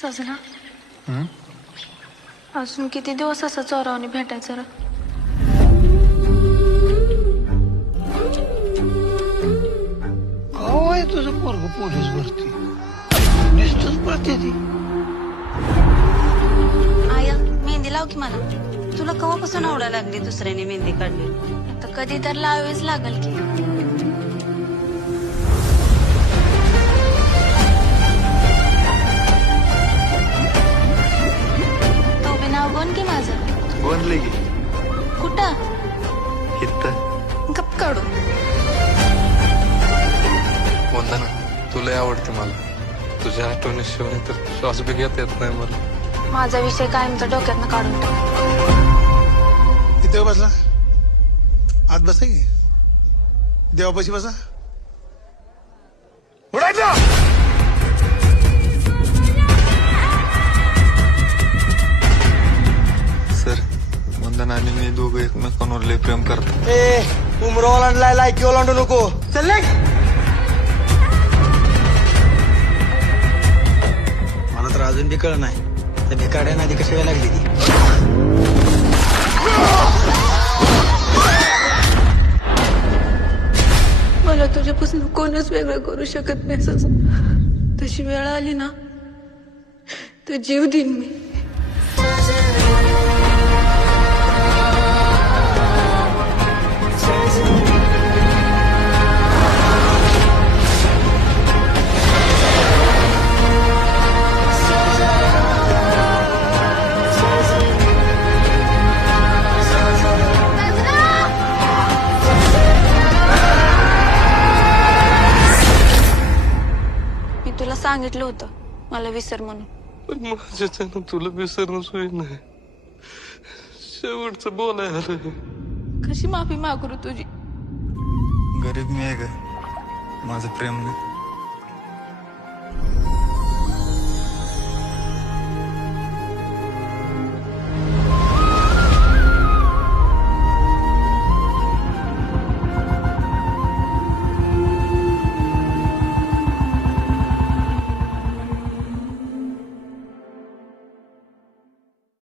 सजना अजून किती दिवस असं चोरावणी भेटायचं रे? गाव आहे तुझं पोरग पोलीस भरती? नुसतंच पळते ती. आया मेहंदी लाव की मला. तुला कवापासून आवडायला लागली दुसऱ्याने मेहंदी काढली? आता कधी तर लावावीच लागल की. बी नाव कोण की माझं बनले की. कुठं? इथं. गप काढू. वंदना तुला आवडते मला. तुझ्या आठवणीशिवाय तर श्वास बी घेता येत नाही मला. माझा विषय कायमचा डोक्यातनं काढून टाक. इथे बसला. आत बसा की. देवापाशी बसा. एकमेकांवर लय प्रेम करतो? ए उमरो ओलांडलाय लायकी ओलांडू नको. चल निघ. मला तर अजून बी कळ नाही. त्या भिकाड्यानं आधी कशी वेळ लागली ती? मला तुझ्यापासून कोणच वेगळं करू शकत नाही तशी वेळ आली ना तर जीव देईन मी. सांगितलं होतं मला विसर म्हणून. पण माझ्याच्यानं तुला विसरणं सोयी नाही शेवटचं बोलाय आलं कशी माफी मागू रे तुझी? गरीब मी आहे का माझं प्रेम नाही.